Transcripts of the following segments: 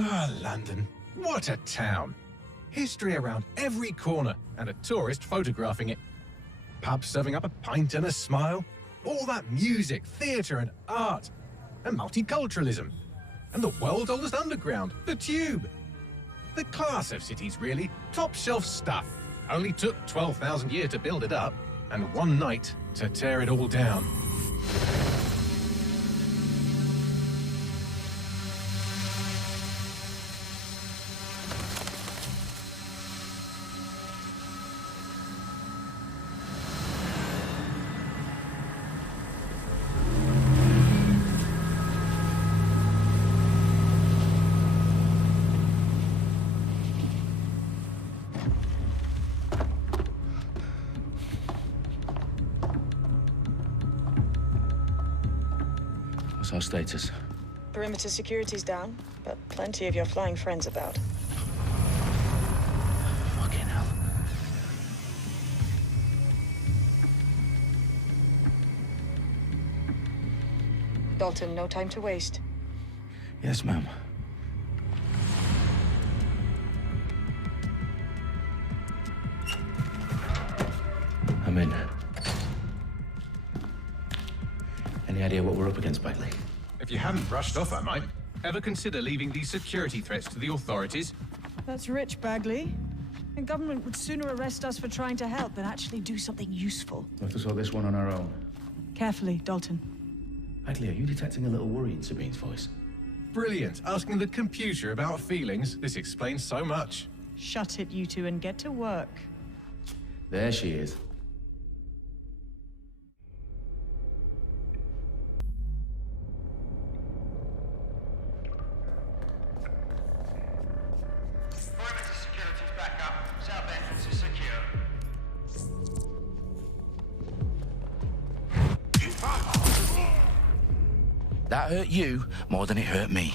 Ah, London. What a town. History around every corner and a tourist photographing it. Pubs serving up a pint and a smile. All that music, theatre and art. And multiculturalism. And the world's oldest underground, the Tube. The class of cities, really. Top shelf stuff. Only took 12,000 years to build it up, and one night to tear it all down. What's our status? Perimeter security's down, but plenty of your flying friends about. Fucking hell. Dalton, no time to waste. Yes, ma'am. I'm in. Any idea what we're up against, Bagley? If you hadn't brushed off, I might. Ever consider leaving these security threats to the authorities? That's rich, Bagley. The government would sooner arrest us for trying to help than actually do something useful. We'll have to sort this one on our own. Carefully, Dalton. Bagley, are you detecting a little worry in Sabine's voice? Brilliant. Asking the computer about feelings. This explains so much. Shut it, you two, and get to work. There she is. Perimeter security's back up. South entrance is secure. That hurt you more than it hurt me.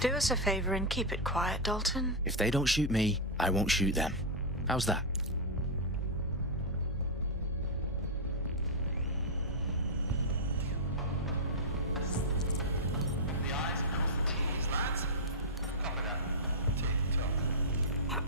Do us a favor and keep it quiet, Dalton. If they don't shoot me, I won't shoot them. How's that? The eyes cross the T's, lads. Copy that. Tick-tock.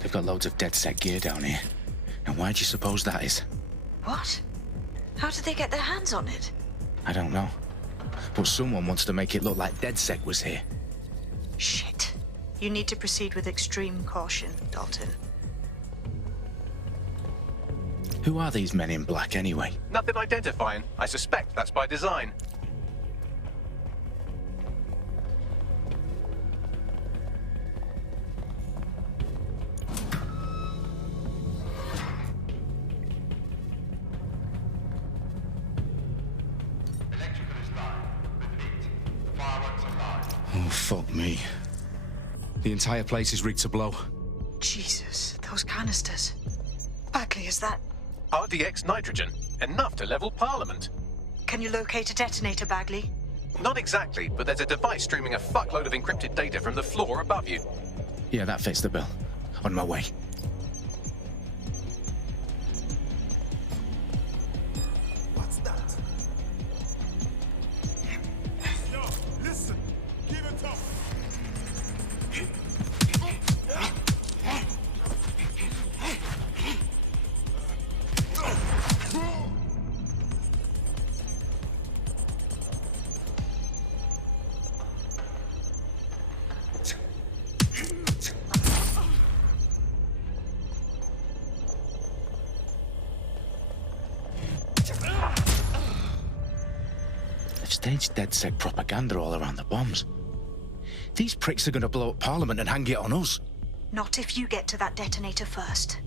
They've got loads of dead-set gear down here. And why do you suppose that is? What? How did they get their hands on it? I don't know. But someone wants to make it look like DedSec was here. Shit. You need to proceed with extreme caution, Dalton. Who are these men in black anyway? Nothing identifying. I suspect that's by design. Electrical is live. Repeat. Fireworks are live. Oh, fuck me. The entire place is rigged to blow. Jesus, those canisters. Bagley, is that... RDX nitrogen. Enough to level Parliament. Can you locate a detonator, Bagley? Not exactly, but there's a device streaming a fuckload of encrypted data from the floor above you. Yeah, that fits the bill. On my way. What's that? Yo, listen. Give it up. They've staged DedSec propaganda all around the bombs. These pricks are gonna blow up Parliament and hang it on us. Not if you get to that detonator first.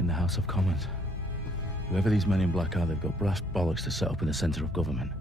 The House of Commons. Whoever these men in black are, they've got brass bollocks to set up in the centre of government.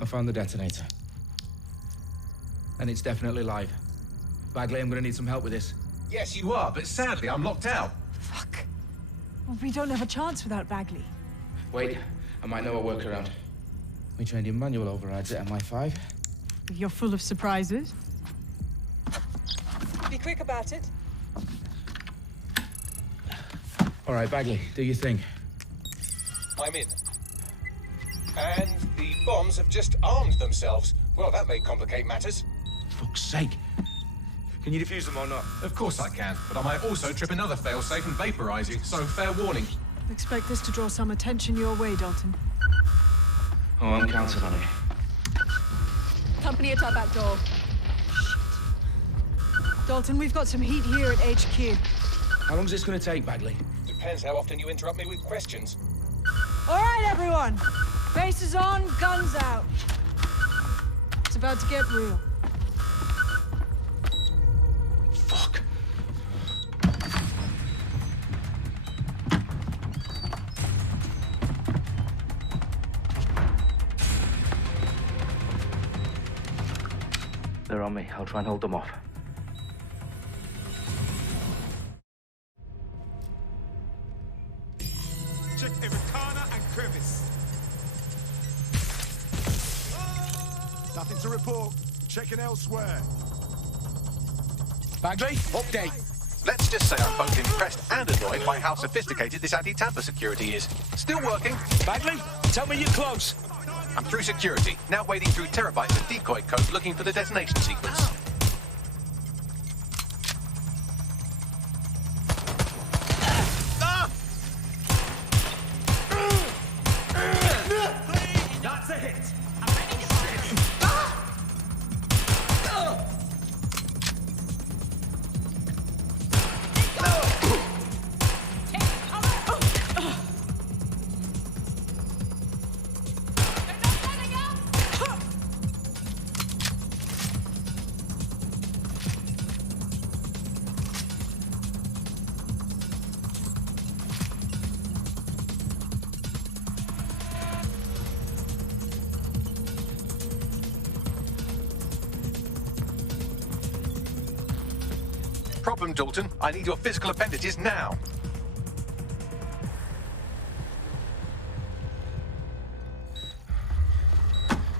I found the detonator. And it's definitely live. Bagley, I'm gonna need some help with this. Yes, you are, but sadly, I'm locked out. Fuck. Well, we don't have a chance without Bagley. Wait, I might know a workaround. We trained in manual overrides at MI5. You're full of surprises. Be quick about it. All right, Bagley, do your thing. I'm in. And the bombs have just armed themselves. Well, that may complicate matters. Fuck's sake. Can you defuse them or not? Of course I can, but I might also trip another failsafe and vaporize you, so fair warning. Expect this to draw some attention your way, Dalton. Oh, I'm counting on it. Company at our back door. Dalton, we've got some heat here at HQ. How long's this gonna take, Bagley? Depends how often you interrupt me with questions. All right, everyone. Faces on, guns out. It's about to get real. Fuck. They're on me. I'll try and hold them off. Check every corner and crevice. Nothing to report. Checking elsewhere. Bagley, update. Let's just say I'm both impressed and annoyed by how sophisticated this anti-tamper security is. Still working. Bagley, tell me you're close. I'm through security, now wading through terabytes of decoy code looking for the detonation sequence. That's a hit. Problem, Dalton. I need your physical appendages now.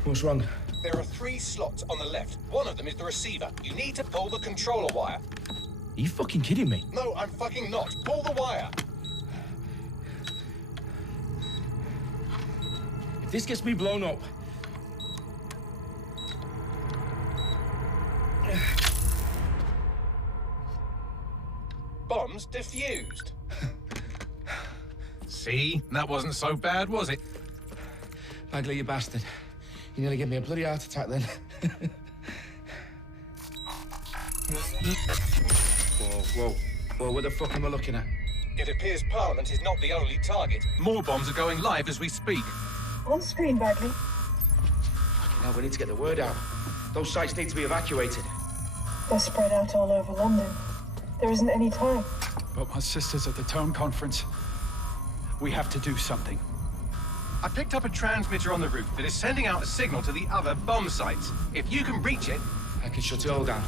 What's wrong? There are 3 slots on the left. One of them is the receiver. You need to pull the controller wire. Are you fucking kidding me? No, I'm fucking not. Pull the wire. If this gets me blown up... Bombs defused. See? That wasn't so bad, was it? Bagley, you bastard. You nearly gave me a bloody heart attack then. Whoa, what the fuck am I looking at? It appears Parliament is not the only target. More bombs are going live as we speak. On screen, Bagley. Now we need to get the word out. Those sites need to be evacuated. They're spread out all over London. There isn't any time. But my sister's at the town conference. We have to do something. I picked up a transmitter on the roof that is sending out a signal to the other bomb sites. If you can reach it... I can shut it all down.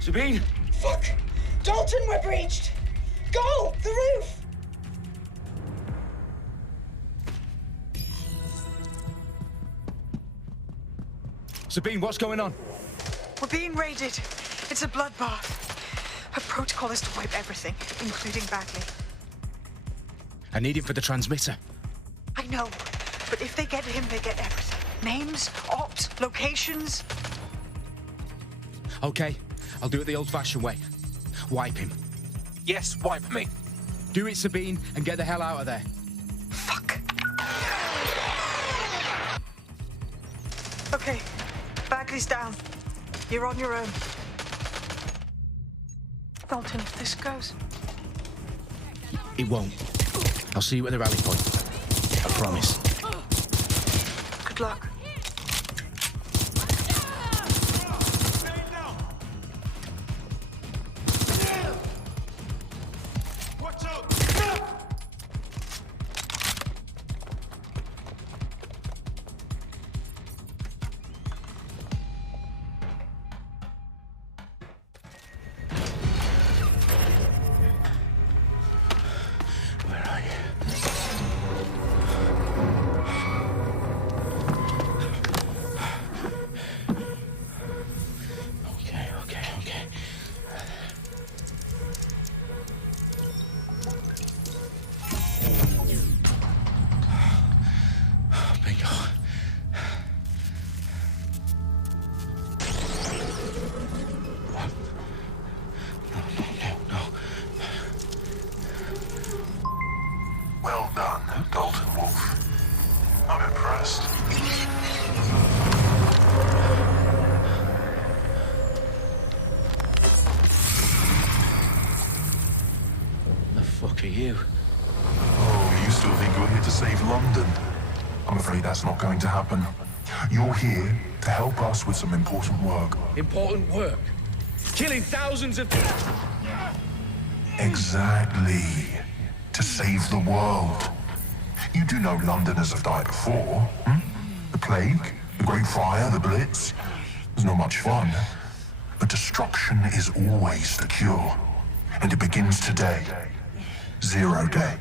Sabine! Fuck! Dalton, we're breached! Go! The roof! Sabine, what's going on? We're being raided. It's a bloodbath. Her protocol is to wipe everything, including Bagley. I need him for the transmitter. I know, but if they get him, they get everything. Names, ops, locations. Okay, I'll do it the old-fashioned way. Wipe him. Yes, wipe me. Do it, Sabine, and get the hell out of there. Fuck. Okay, Bagley's down. You're on your own. Dalton, if this goes... It won't. I'll see you at the rally point. I promise. Good luck. Watch out! Where are you? Okay. Bingo. No. Well done, Dalton Wolf. I'm impressed. The fuck are you? Oh, you still think you're here to save London? I'm afraid that's not going to happen. You're here to help us with some important work. Important work. Killing thousands of... Exactly. To save the world. You do know Londoners have died before, hmm? The plague, the Great Fire, the Blitz. It's not much fun. But destruction is always the cure. And it begins today. 0 day.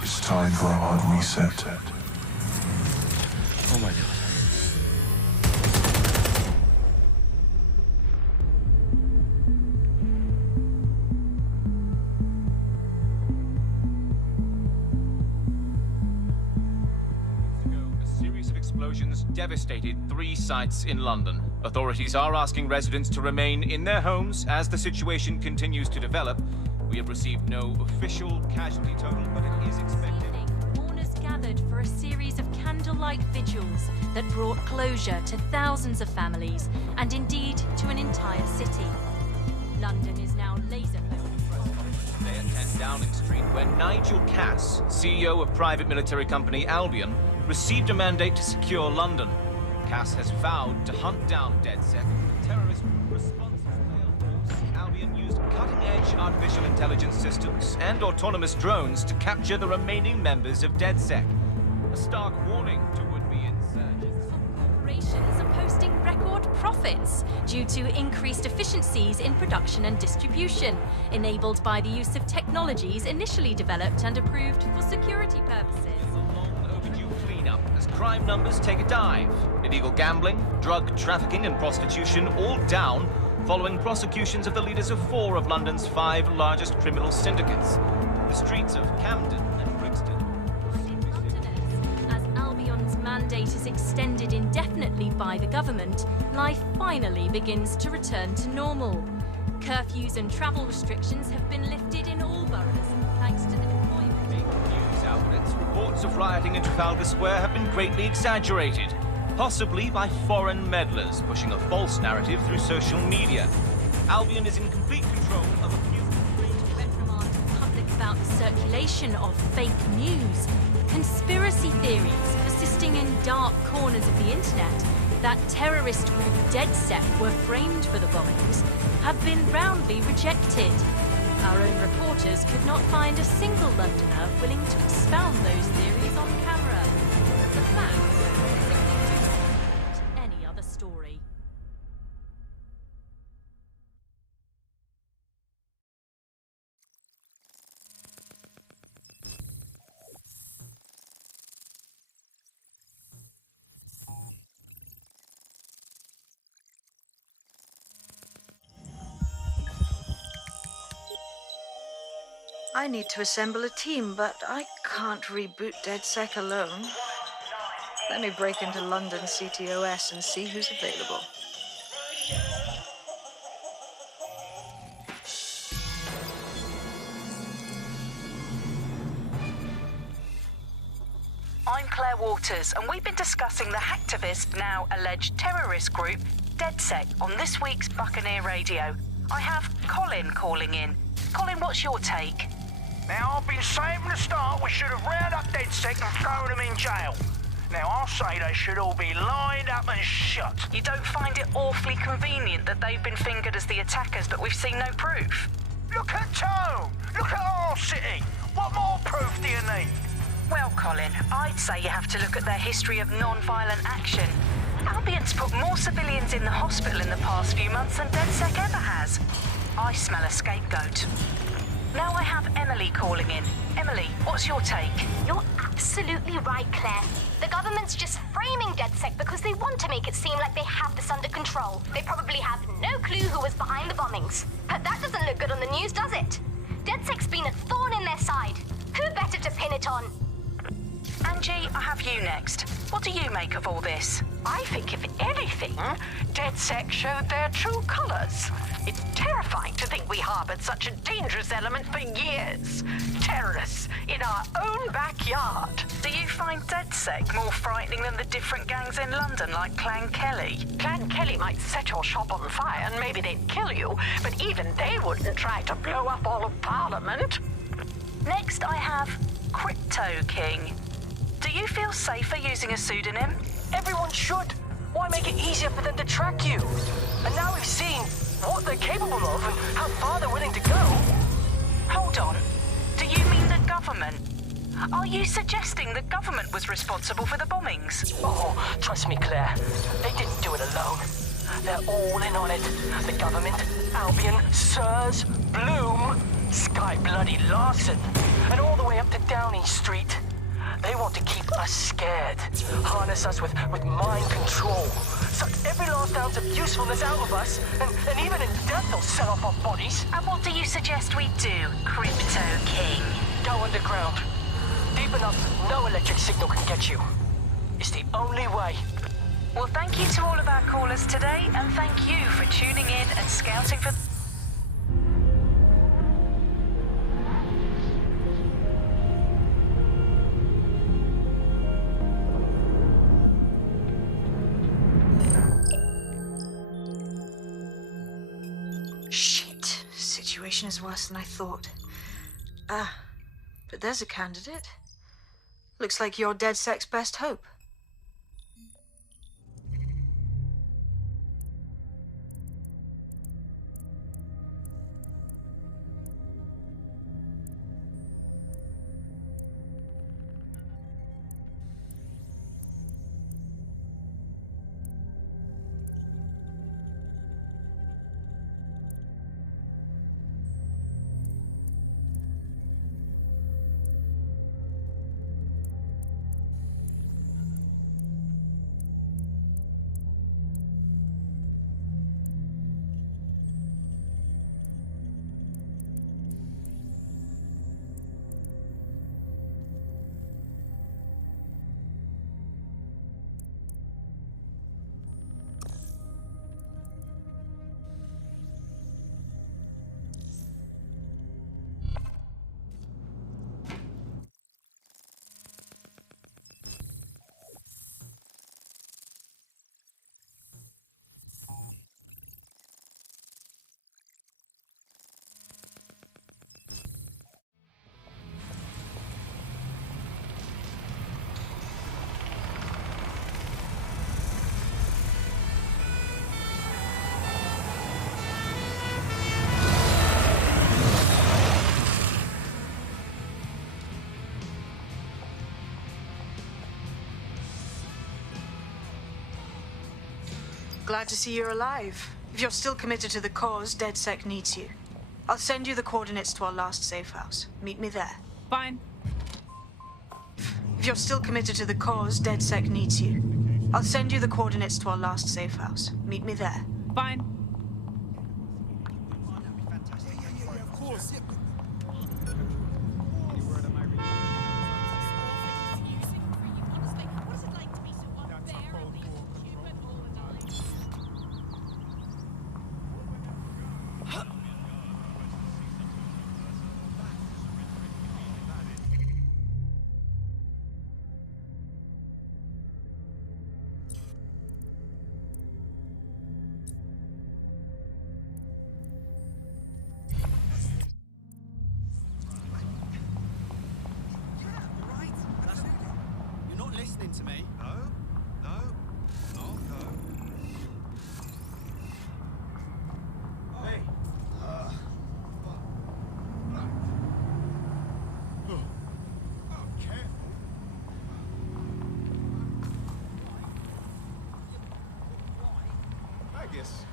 It's time for a hard reset. Oh my God. A series of explosions devastated 3 sites in London. Authorities are asking residents to remain in their homes as the situation continues to develop. We have received no official casualty total, but it is expected. Mourners gathered for a series of candlelight vigils that brought closure to thousands of families and indeed to an entire city. London is now laser-focused. Today at 10 Downing Street, where Nigel Cass, CEO of private military company Albion, received a mandate to secure London. Cass has vowed to hunt down DedSec. Terrorist responses failed force. Albion used cutting-edge artificial intelligence systems and autonomous drones to capture the remaining members of DedSec. A stark warning to would-be insurgents. Corporations are posting record profits due to increased efficiencies in production and distribution, enabled by the use of technologies initially developed and approved for security purposes. Cleanup as crime numbers take a dive. Illegal gambling, drug trafficking and prostitution all down following prosecutions of the leaders of 4 of London's 5 largest criminal syndicates. The streets of Camden and Brixton. As Albion's mandate mandate is extended indefinitely by the government, life finally begins to return to normal. Curfews and travel restrictions have been lifted in all boroughs, thanks to the deployment. Big news outlets, reports of rioting in Trafalgar Square have been greatly exaggerated, possibly by foreign meddlers pushing a false narrative through social media. Albion is in complete control of a few... Reprimand the public about the circulation of fake news, conspiracy theories persisting in dark corners of the internet that terrorist group DedSec were framed for the bombings have been roundly rejected. Our own reporters could not find a single Londoner willing to expound those theories on camera. The facts simply do not support any other story. I need to assemble a team, but I can't reboot DedSec alone. Let me break into London CTOS and see who's available. I'm Claire Waters, and we've been discussing the hacktivist, now alleged terrorist group, DedSec, on this week's Buccaneer Radio. I have Colin calling in. Colin, what's your take? Now, I've been saying from the start we should have rounded up DedSec and thrown them in jail. Now, I'll say they should all be lined up and shot. You don't find it awfully convenient that they've been fingered as the attackers, but we've seen no proof? Look at Tone! Look at our city! What more proof do you need? Well, Colin, I'd say you have to look at their history of non-violent action. Albion's put more civilians in the hospital in the past few months than DedSec ever has. I smell a scapegoat. Now I have Emily calling in. Emily, what's your take? You're absolutely right, Claire. The government's just framing DedSec because they want to make it seem like they have this under control. They probably have no clue who was behind the bombings. But that doesn't look good on the news, does it? DedSec's been a thorn in their side. Who better to pin it on? Angie, I have you next. What do you make of all this? I think, if anything, DedSec showed their true colors. It's terrifying to think we harbored such a dangerous element for years. Terrorists in our own backyard. Do you find DedSec more frightening than the different gangs in London, like Clan Kelly? Clan Kelly might set your shop on fire and maybe they'd kill you, but even they wouldn't try to blow up all of Parliament. Next, I have Crypto King. Do you feel safer using a pseudonym? Everyone should. Why make it easier for them to track you? And now we've seen what they're capable of and how far they're willing to go. Hold on. Do you mean the government? Are you suggesting the government was responsible for the bombings? Oh, trust me, Claire. They didn't do it alone. They're all in on it. The government, Albion, Sirs, Bloom, Sky Bloody Larson, and all the way up to Downing Street. They want to keep us scared, harness us with mind control, suck every last ounce of usefulness out of us, and even in death they'll sell off our bodies. And what do you suggest we do, Crypto King? Go underground. Deep enough, no electric signal can get you. It's the only way. Well, thank you to all of our callers today, and thank you for tuning in and scouting for... Shit. Situation is worse than I thought. But there's a candidate. Looks like you're DedSec's best hope. Glad to see you're alive. If you're still committed to the cause, DedSec needs you. I'll send you the coordinates to our last safe house. Meet me there. Fine. If you're still committed to the cause, DedSec needs you. I'll send you the coordinates to our last safe house. Meet me there. Fine. To me. No. I'll go. Hey. Careful. I guess.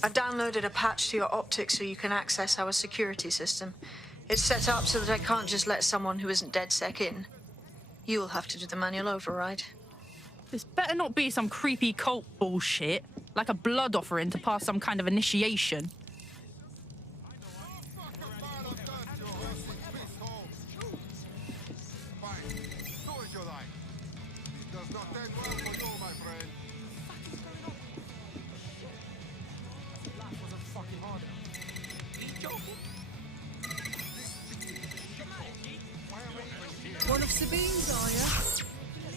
I've downloaded a patch to your optics so you can access our security system. It's set up so that I can't just let someone who isn't DedSec in. You'll have to do the manual override. This better not be some creepy cult bullshit, like a blood offering to pass some kind of initiation. One of Sabine's, are you?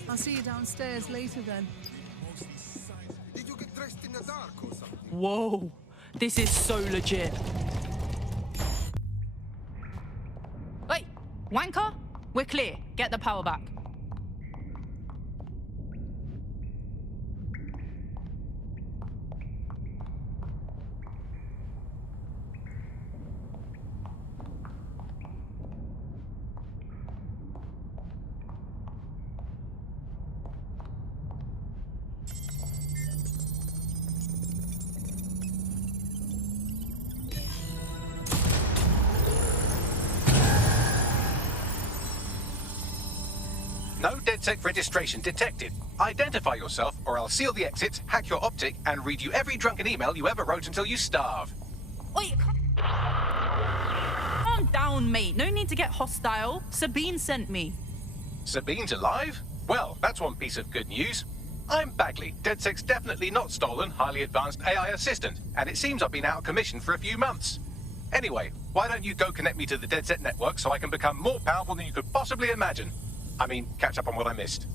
I'll see you downstairs later then. Did you get dressed in the dark or something? Whoa, this is so legit. Wait, wanker? We're clear. Get the power back. No DedSec registration detected. Identify yourself, or I'll seal the exits, hack your optic, and read you every drunken email you ever wrote until you starve. Wait, calm down, mate. No need to get hostile. Sabine sent me. Sabine's alive? Well, that's one piece of good news. I'm Bagley, DedSec's definitely not stolen, highly advanced AI assistant, and it seems I've been out of commission for a few months. Anyway, why don't you go connect me to the DedSec network so I can become more powerful than you could possibly imagine? I mean, catch up on what I missed.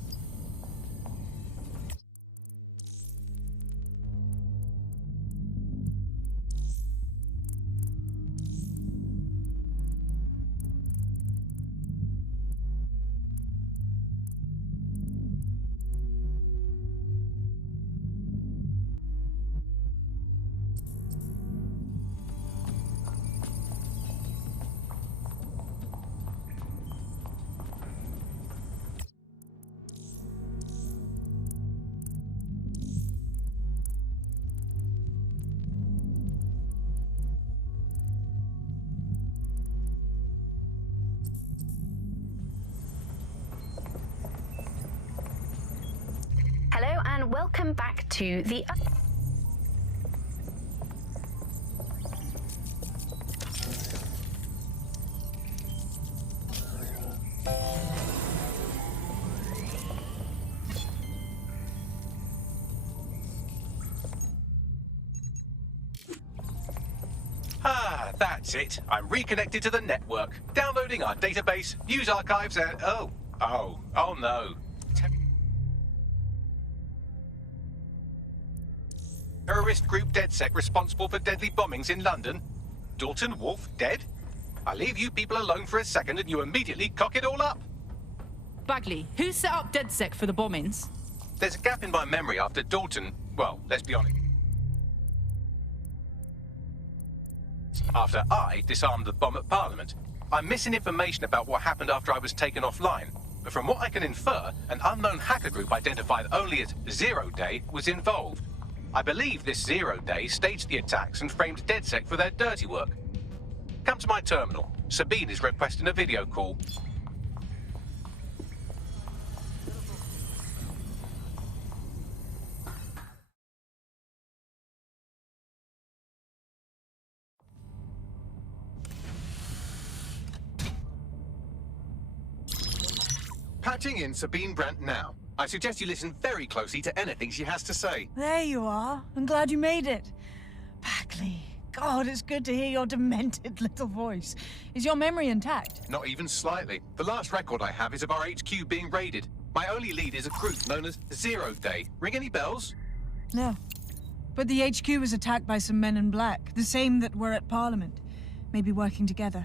Hello and welcome back to the... That's it. I'm reconnected to the network, downloading our database, news archives, and... Oh no. Terrorist group DedSec responsible for deadly bombings in London. Dalton Wolf dead? I leave you people alone for a second and you immediately cock it all up. Bagley, who set up DedSec for the bombings? There's a gap in my memory after Dalton... Well, let's be honest. After I disarmed the bomb at Parliament. I'm missing information about what happened after I was taken offline. But from what I can infer, an unknown hacker group identified only as Zero Day was involved. I believe this Zero Day staged the attacks and framed DedSec for their dirty work. Come to my terminal. Sabine is requesting a video call. Patching in Sabine Brandt now. I suggest you listen very closely to anything she has to say. There you are. I'm glad you made it. Bagley, God, it's good to hear your demented little voice. Is your memory intact? Not even slightly. The last record I have is of our HQ being raided. My only lead is a group known as Zero Day. Ring any bells? No. But the HQ was attacked by some men in black, the same that were at Parliament. Maybe working together.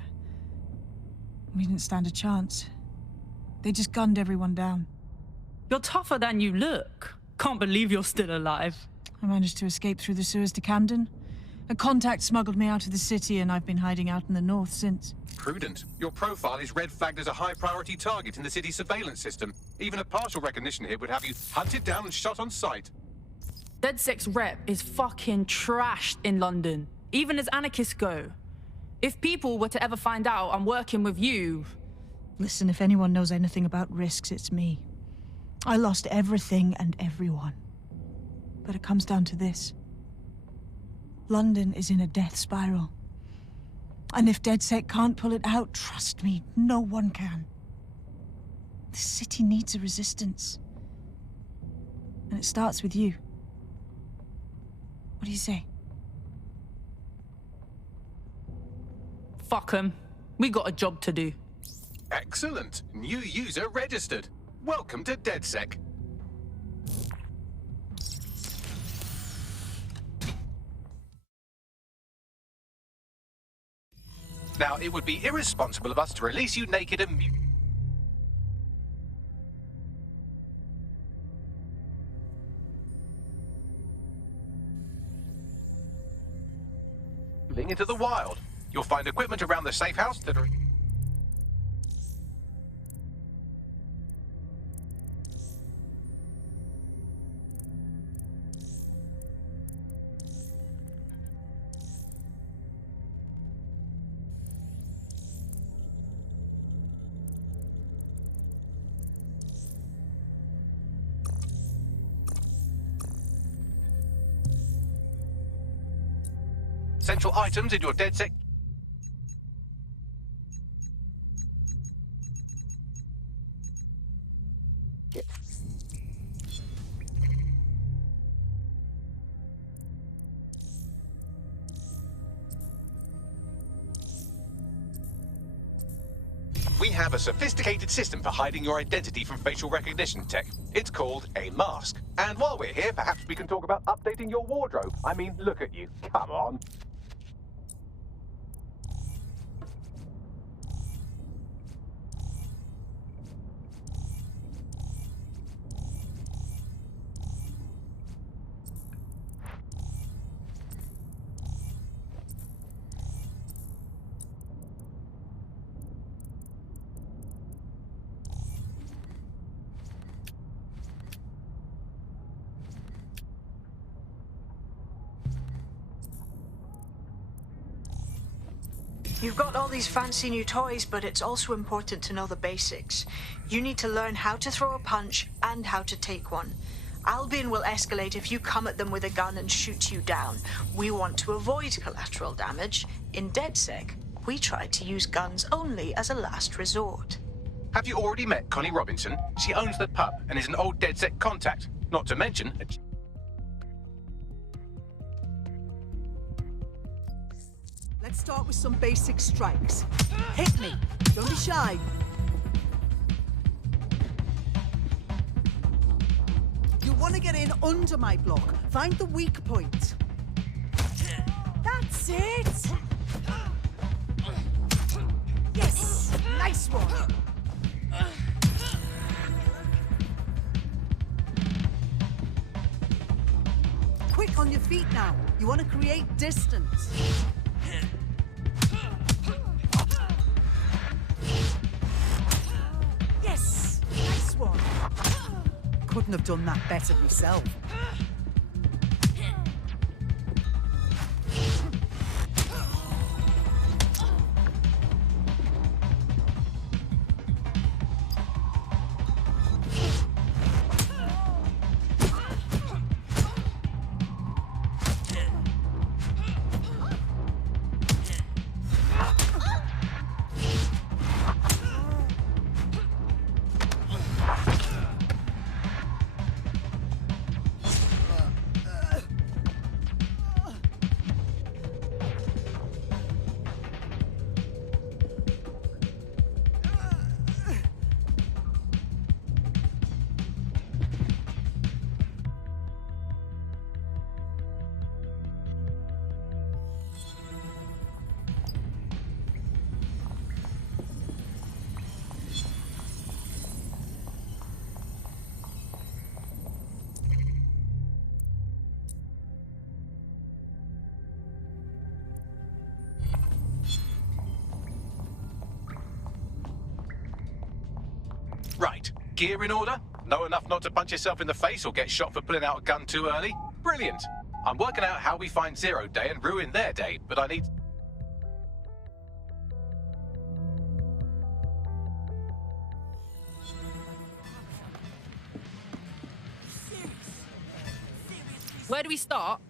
We didn't stand a chance. They just gunned everyone down. You're tougher than you look. Can't believe you're still alive. I managed to escape through the sewers to Camden. A contact smuggled me out of the city and I've been hiding out in the north since. Prudent. Your profile is red flagged as a high-priority target in the city's surveillance system. Even a partial recognition hit would have you hunted down and shot on sight. DedSec's rep is fucking trashed in London, even as anarchists go. If people were to ever find out I'm working with you... Listen, if anyone knows anything about risks, it's me. I lost everything and everyone. But it comes down to this. London is in a death spiral. And if DedSec can't pull it out, trust me, no one can. The city needs a resistance. And it starts with you. What do you say? Fuck 'em. We got a job to do. Excellent. New user registered. Welcome to DedSec. Now, it would be irresponsible of us to release you naked and moving into the wild. You'll find equipment around the safe house that are... Central items in your DedSec. Yeah. We have a sophisticated system for hiding your identity from facial recognition tech. It's called a mask. And while we're here, perhaps we can talk about updating your wardrobe. I mean, look at you. Come on. You've got all these fancy new toys, but it's also important to know the basics. You need to learn how to throw a punch and how to take one. Albion will escalate if you come at them with a gun and shoot you down. We want to avoid collateral damage. In DedSec, we try to use guns only as a last resort. Have you already met Connie Robinson? She owns the pub and is an old DedSec contact. Not to mention... Let's start with some basic strikes. Hit me. Don't be shy. You want to get in under my block. Find the weak point. That's it! Yes! Nice one! Quick on your feet now. You want to create distance. Yes! Nice one! Couldn't have done that better myself. Right. Gear in order? Know enough not to punch yourself in the face or get shot for pulling out a gun too early? Brilliant. I'm working out how we find Zero Day and ruin their day, but I need... Where do we start?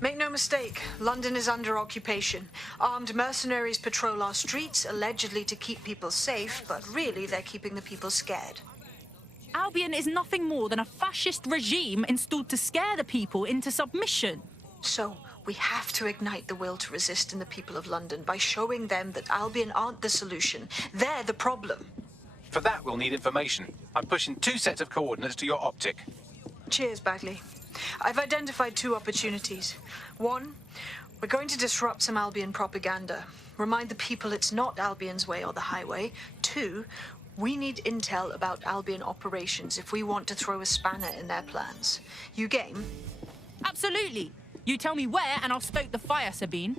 Make no mistake, London is under occupation. Armed mercenaries patrol our streets, allegedly to keep people safe, but really they're keeping the people scared. Albion is nothing more than a fascist regime installed to scare the people into submission. So, we have to ignite the will to resist in the people of London by showing them that Albion aren't the solution. They're the problem. For that, we'll need information. I'm pushing 2 sets of coordinates to your optic. Cheers, Bagley. I've identified 2 opportunities. 1, we're going to disrupt some Albion propaganda. Remind the people it's not Albion's way or the highway. 2, we need intel about Albion operations if we want to throw a spanner in their plans. You game? Absolutely. You tell me where and I'll stoke the fire, Sabine.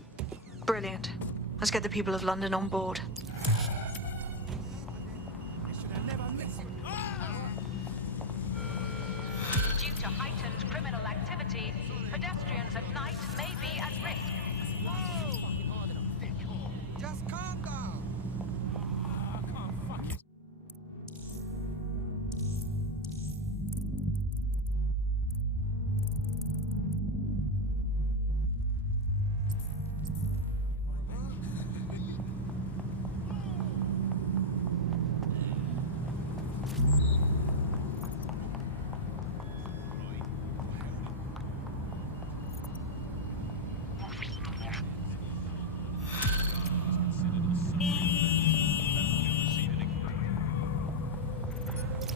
Brilliant. Let's get the people of London on board. Due to heightened criminal activity, pedestrians at night may be at risk. Just calm down.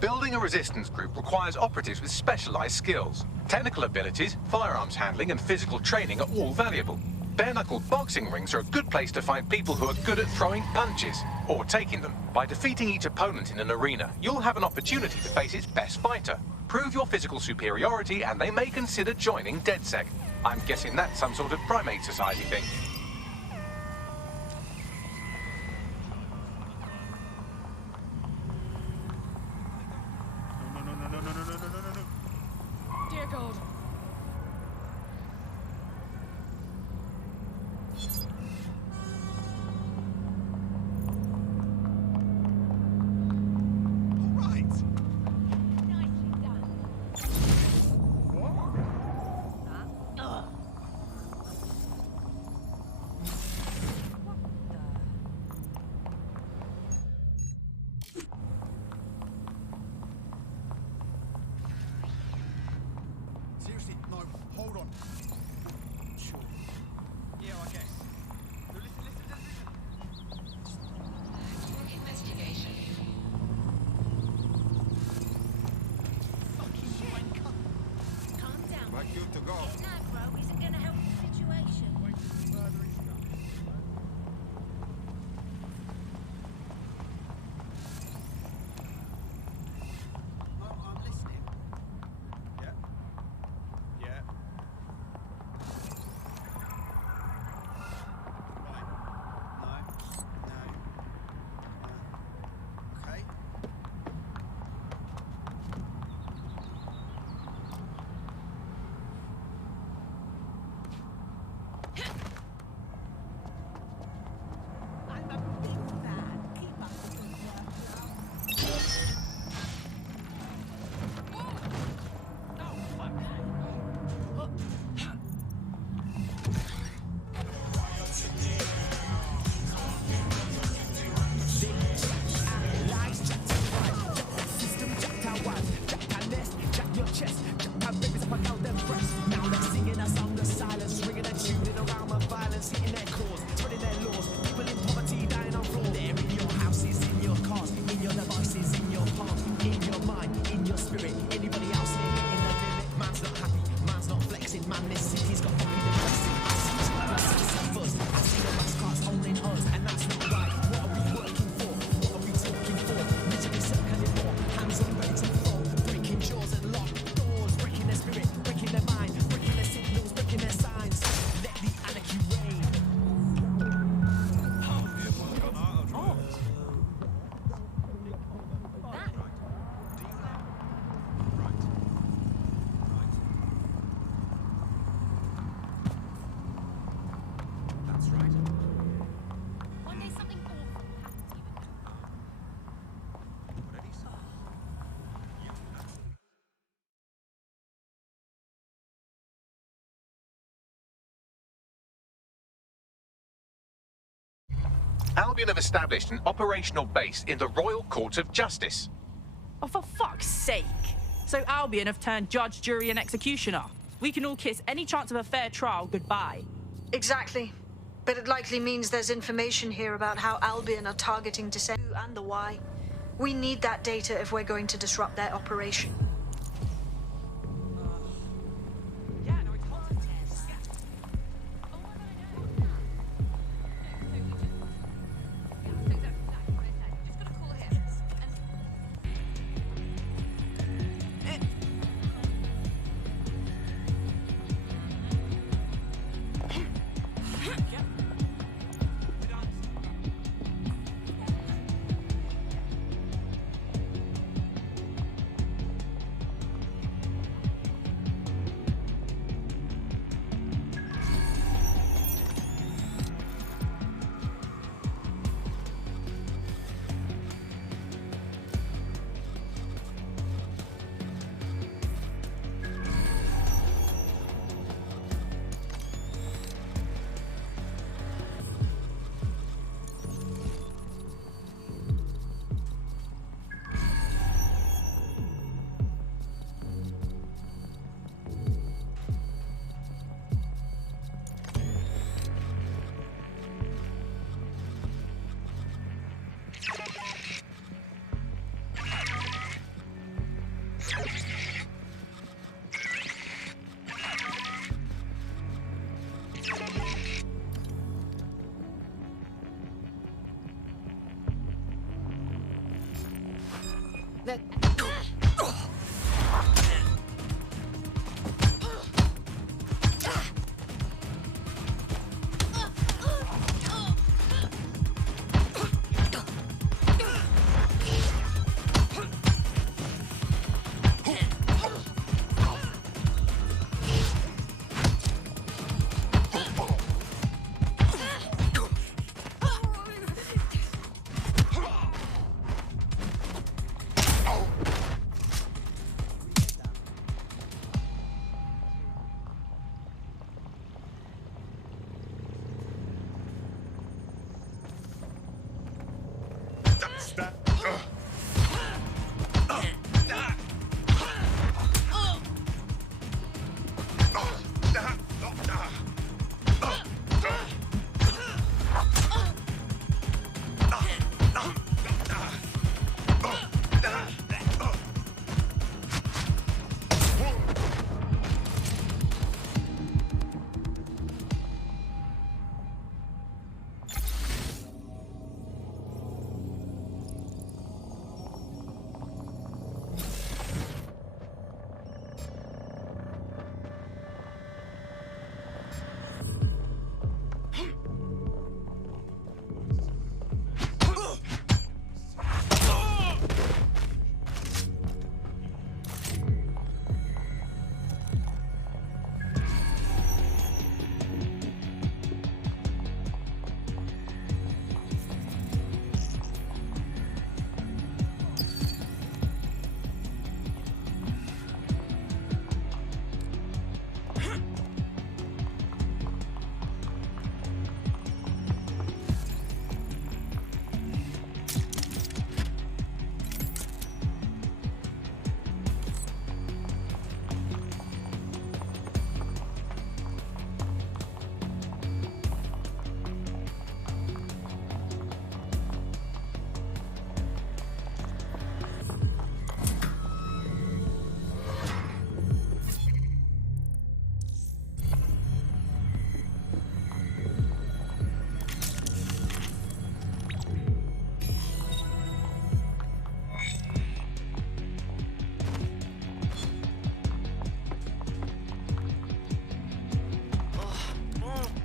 Building a resistance group requires operatives with specialized skills. Technical abilities, firearms handling, and physical training are all valuable. Bare-knuckle boxing rings are a good place to find people who are good at throwing punches, or taking them. By defeating each opponent in an arena, you'll have an opportunity to face its best fighter. Prove your physical superiority, and they may consider joining DedSec. I'm guessing that's some sort of primate society thing. Dear God. Seriously, no, hold on. Sure. Yeah, I guess. No, listen. Fuck out them breaths. Now they're singing a song of silence, ringing and tuning around with violence, hitting their cause, spreading their laws. People in poverty dying on floor. They're in your houses, in your cars, in your devices, in your palms, in your mind, in your spirit. Anybody else here hitting the limit? Man's not happy, man's not flexing. Man, this city's got fucking depressing. I see some buzz, I see the mass cars owning us, and that's not right. What are we working for? What are we talking for? Misery circling more, hands on ready to fall, breaking jaws and locked doors, breaking their spirit, breaking their mind, breaking their signals, breaking their signs. Let the anarchy reign. That's right. One day something awful happens to you. Ready, sir? Albion have established an operational base in the Royal Court of Justice. Oh, for fuck's sake. So Albion have turned judge, jury, and executioner. We can all kiss any chance of a fair trial goodbye. Exactly. But it likely means there's information here about how Albion are targeting Dissent and the why. We need that data if we're going to disrupt their operation.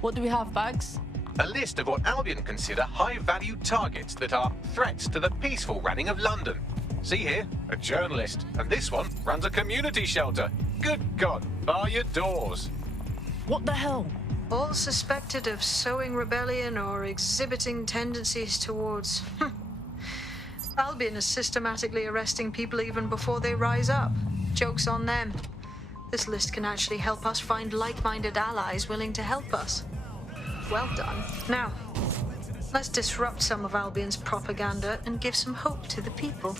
What do we have, Bags? A list of what Albion consider high-value targets that are threats to the peaceful running of London. See here, a journalist, and this one runs a community shelter. Good God, bar your doors. What the hell? All suspected of sowing rebellion or exhibiting tendencies towards... Albion is systematically arresting people even before they rise up. Joke's on them. This list can actually help us find like-minded allies willing to help us. Well done. Now, let's disrupt some of Albion's propaganda and give some hope to the people.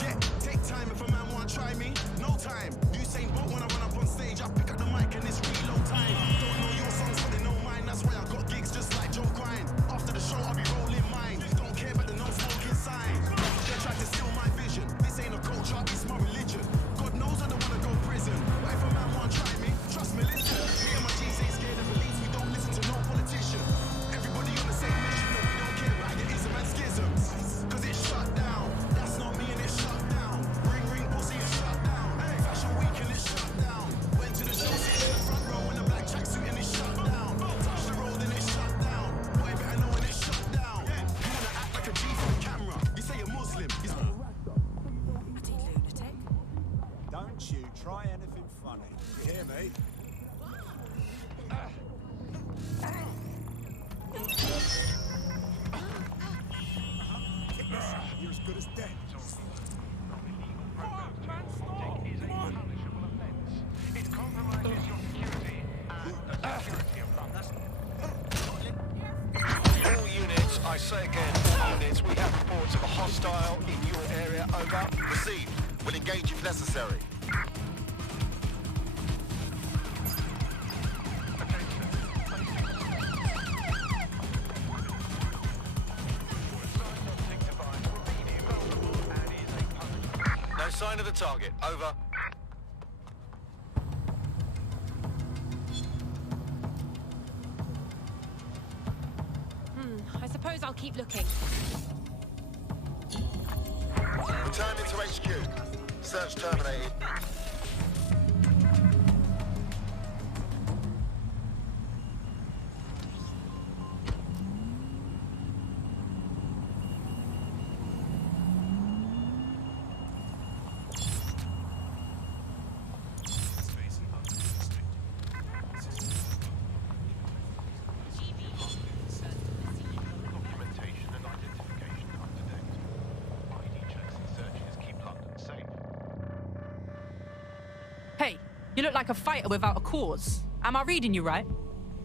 Yeah, take time if a man wanna try me. No time. Usain Bolt when I run up on stage, I pick up the mic and it's reload time. Don't know your songs, but they know mine. That's why I got gigs just like Joe Grind. After the show, I'll be rolling mine. Don't care about the no smoking sign. They try to steal my vision. This ain't a culture, it's my religion. God knows I don't wanna go prison. But if a man wanna try me, trust me, listen. Me and my G's ain't scared of elites. We don't listen to no politician. Everybody on the same mission, and we don't care about your ism and schisms. Cause it's shut down. That's not me and it's shut down. Ring ring pussy, it's shut down. Fashion week and it's shut down. Went to the show, sitting in the front row in a black tracksuit and it's shut down. Touch the road and it's shut down. Boy, better know when it's shut down. You wanna act like a G for the camera. You say you're Muslim. Don't you try anything funny. You hear me? You're as good as dead. It compromises your security and the security of London. All units, I say again, all units, we have reports of a hostile in your area. Over. Received. We'll engage if necessary. No sign of the target. Over. I suppose I'll keep looking. Returning to HQ. Search terminated. Documentation and identification up to date. ID checks and searches keep London safe. Hey, you look like a fighter without a cause. Am I reading you right?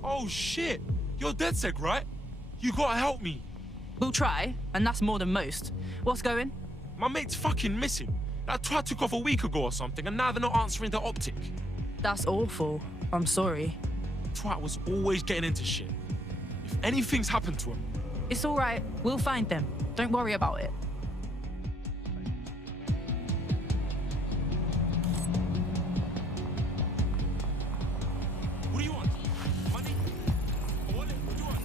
Oh shit! You're DedSec, right? You gotta help me. We'll try, and that's more than most. What's going? My mate's fucking missing. That twat took off a week ago or something, and now they're not answering the optic. That's awful. I'm sorry. Twat was always getting into shit. If anything's happened to him... It's all right. We'll find them. Don't worry about it. What do you want? Money? Or what do you want?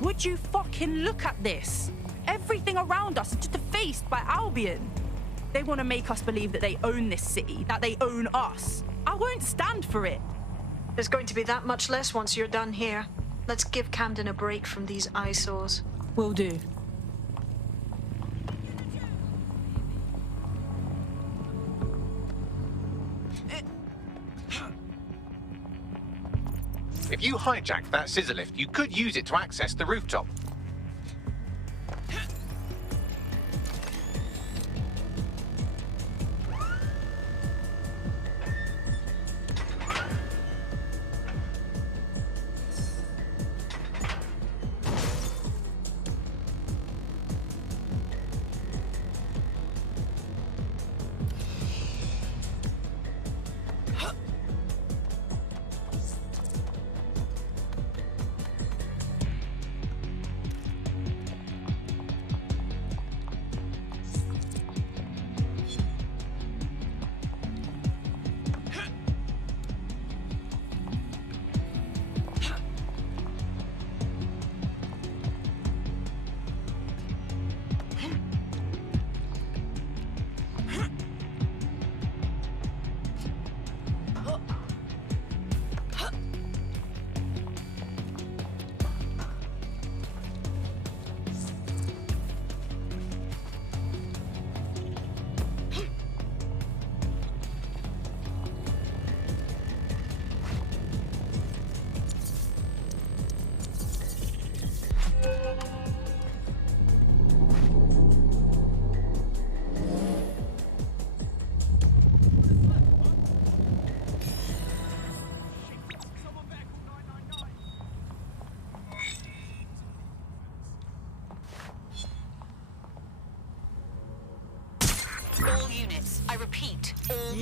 Would you fucking look at this? Everything around us is just defaced by Albion. They want to make us believe that they own this city, that they own us. I won't stand for it. There's going to be that much less once you're done here. Let's give Camden a break from these eyesores. Will do. If you hijack that scissor lift, you could use it to access the rooftop.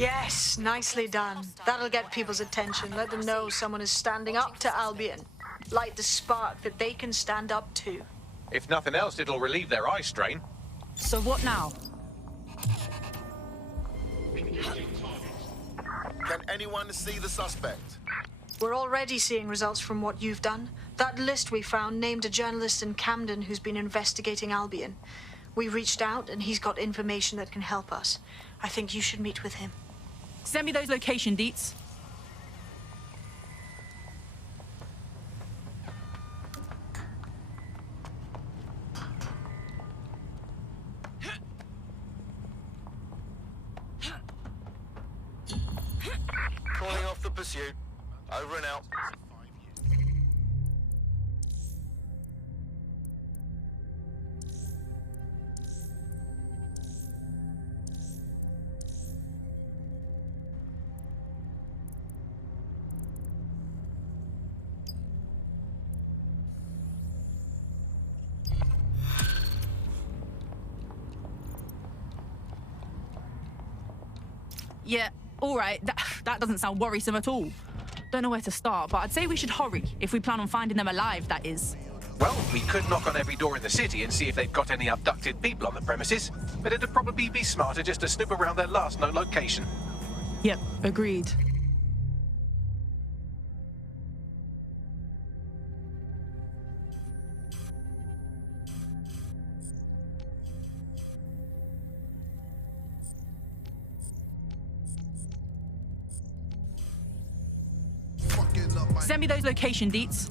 Yes, nicely done. That'll get people's attention. Let them know someone is standing up to Albion. Light the spark that they can stand up to. If nothing else, it'll relieve their eye strain. So what now? Can anyone see the suspect? We're already seeing results from what you've done. That list we found named a journalist in Camden who's been investigating Albion. We reached out and he's got information that can help us. I think you should meet with him. Send me those location deets. Calling off the pursuit. Over and out. Yeah, all right. That doesn't sound worrisome at all. Don't know where to start, but I'd say we should hurry, if we plan on finding them alive, that is. Well, we could knock on every door in the city and see if they've got any abducted people on the premises, but it'd probably be smarter just to snoop around their last known location. Yep, agreed. Send me those location deets.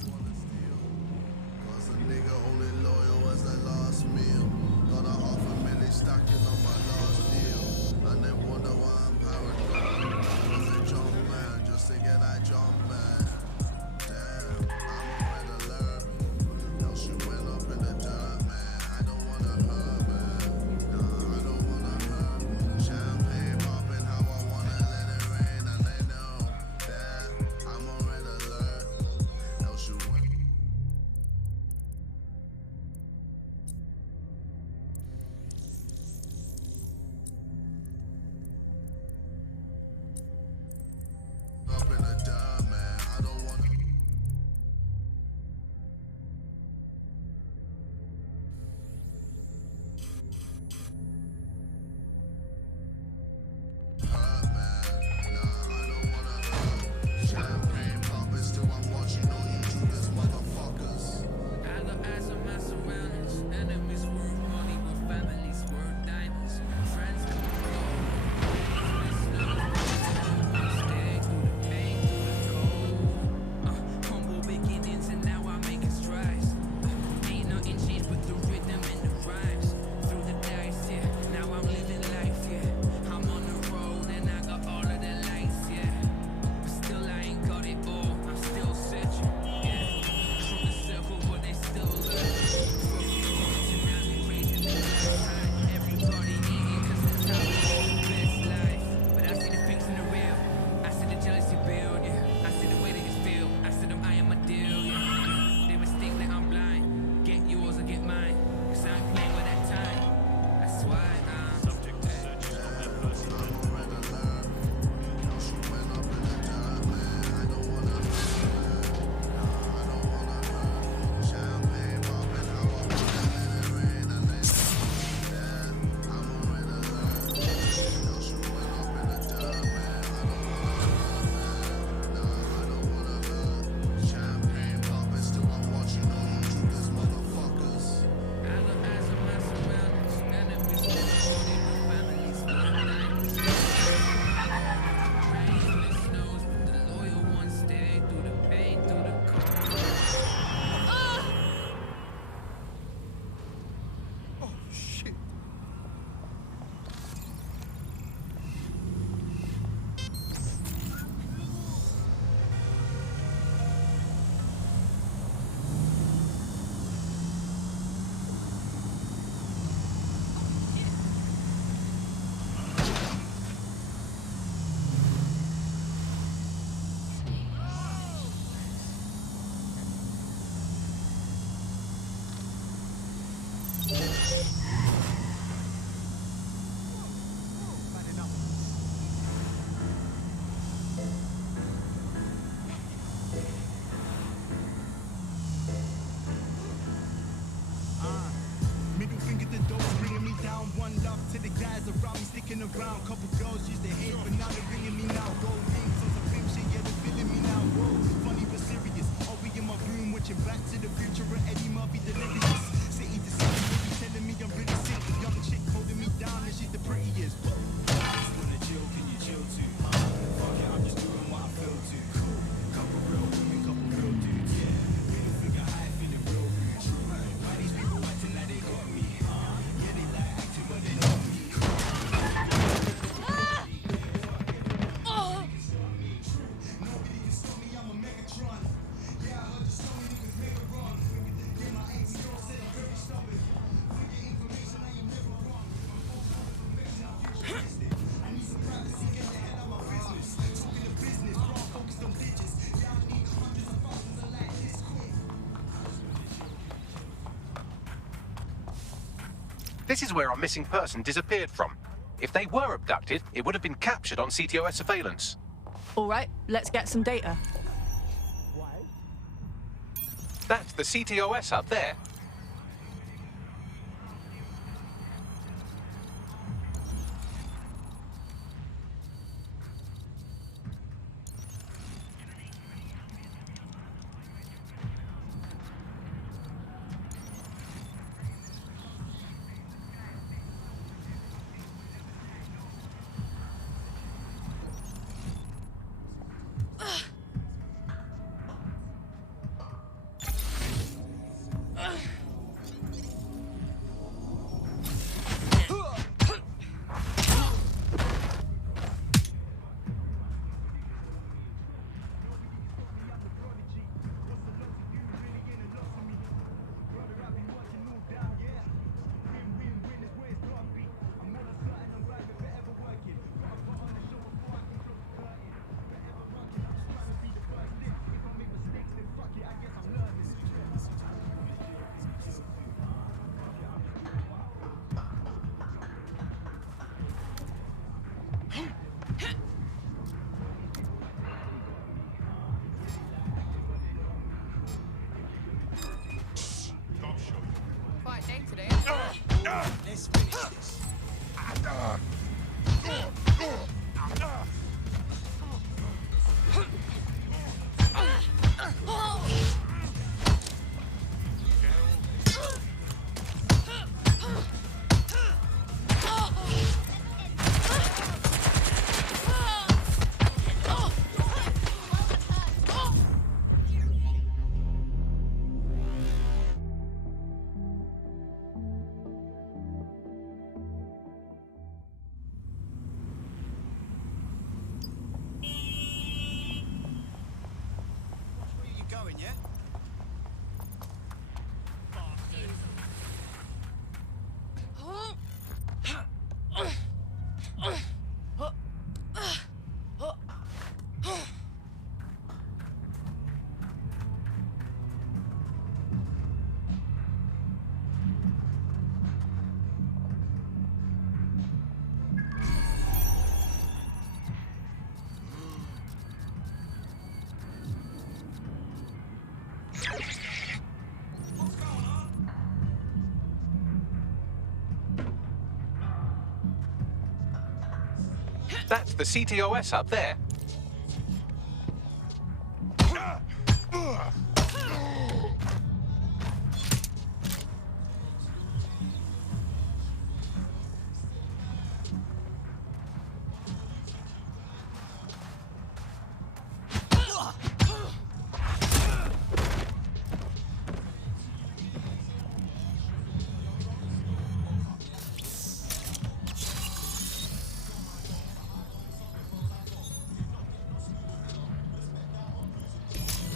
Looking around, couple girls used to hate, but now they're ringing me now. Gold rings on some pimp shit, yeah, they're feeling me now. Whoa, funny but serious. I'll be in my room watching Back to the Future and Eddie Murphy delirious. City to city, baby telling me I'm really sick. Young chick holding me down and she's the prettiest. Just wanna chill, can you chill too? Fuck it, I'm just doing what I feel to. Cool, couple real women, couple real dudes, yeah. Middle finger high, feeling real rude. Why these people acting like they got me? Yeah, they like acting, but they know me. Nobody can stop me, I'm a Megatron. Yeah, I heard the story, it was mega wrong. Yeah, my 18-year-old said I'm very stubborn. Forget information, I am never wrong. I need some practice to get the hell out of my business. Talking to business, bro, I'm focused on digits. Yeah, I need hundreds of thousands of like this quick. This is where our missing person disappeared from. If they were abducted, it would have been captured on CTOS surveillance. All right, let's get some data. That's the CTOS up there. Quiet day today. Let's finish this. Where are you going, yeah? That's the CTOS up there.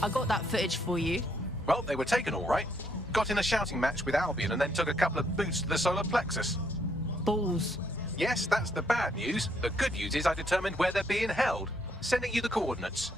I got that footage for you. Well, they were taken all right. Got in a shouting match with Albion and then took a couple of boots to the solar plexus. Balls. Yes, that's the bad news. The good news is I determined where they're being held. Sending you the coordinates.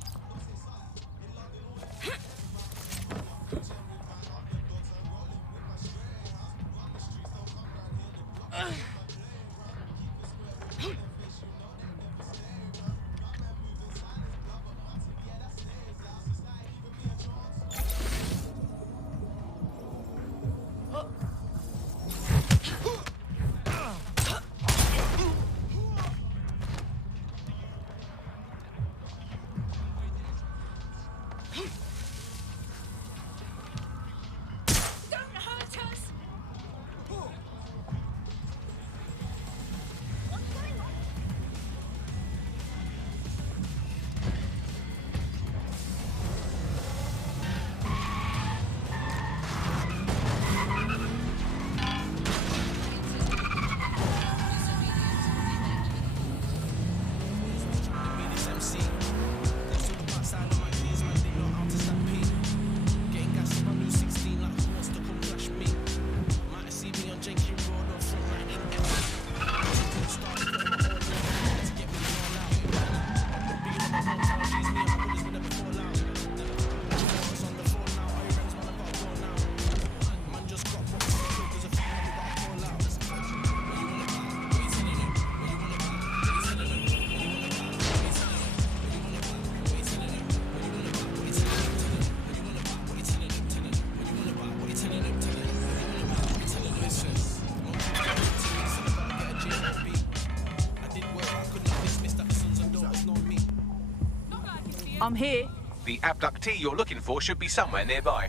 I'm here. The abductee you're looking for should be somewhere nearby.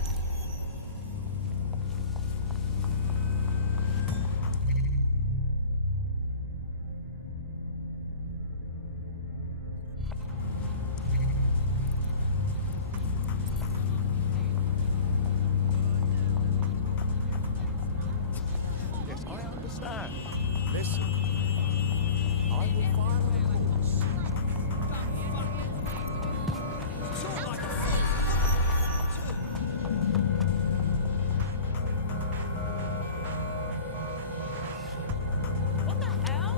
Yes, I understand. Listen, I will fire a course. What the hell?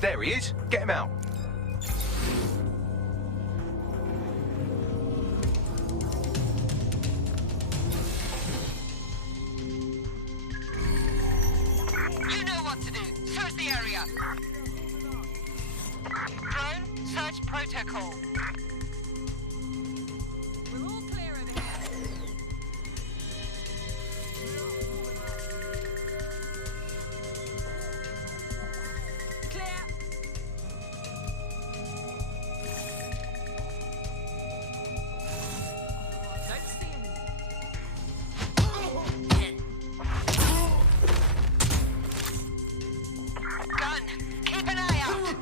There he is. Get him out. You know what to do. Search the area. Drone, search protocol. We're all clear over here. Clear. Don't see him. Gun, keep an eye out.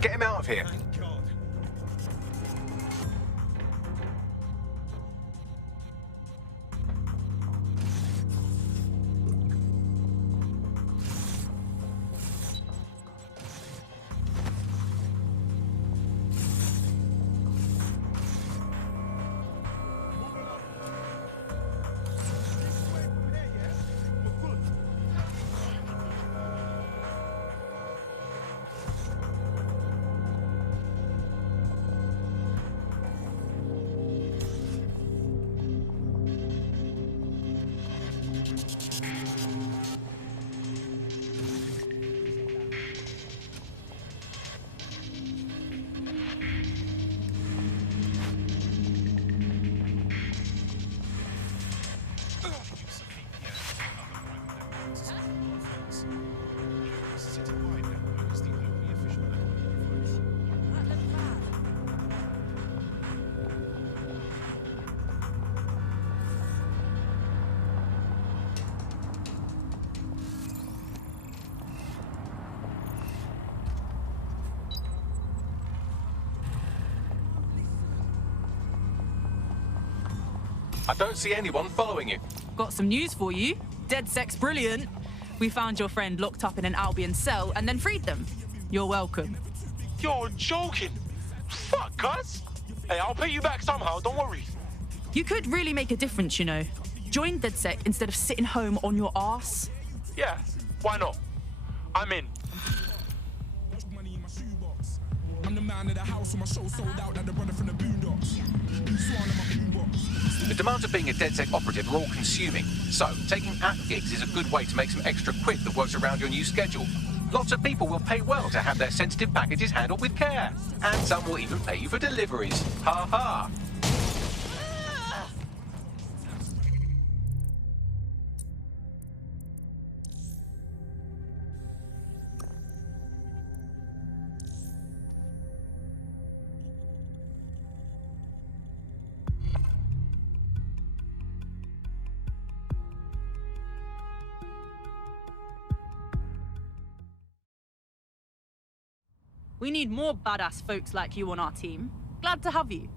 Get him out of here. I don't see anyone following you. Got some news for you. DedSec's brilliant. We found your friend locked up in an Albion cell and then freed them. You're welcome. You're joking. Fuck, cuz. Hey, I'll pay you back somehow, don't worry. You could really make a difference, you know. Join DedSec instead of sitting home on your arse. Yeah, why not? I'm in. I'm the man of the house with my show sold out like the brother from the Boondocks. Swan on my boombox. The demands of being a DedSec operative are all consuming, so taking app gigs is a good way to make some extra quid that works around your new schedule. Lots of people will pay well to have their sensitive packages handled with care, and some will even pay you for deliveries. Ha ha! We need more badass folks like you on our team. Glad to have you.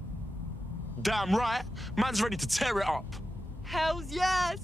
Damn right. Man's ready to tear it up. Hells yes!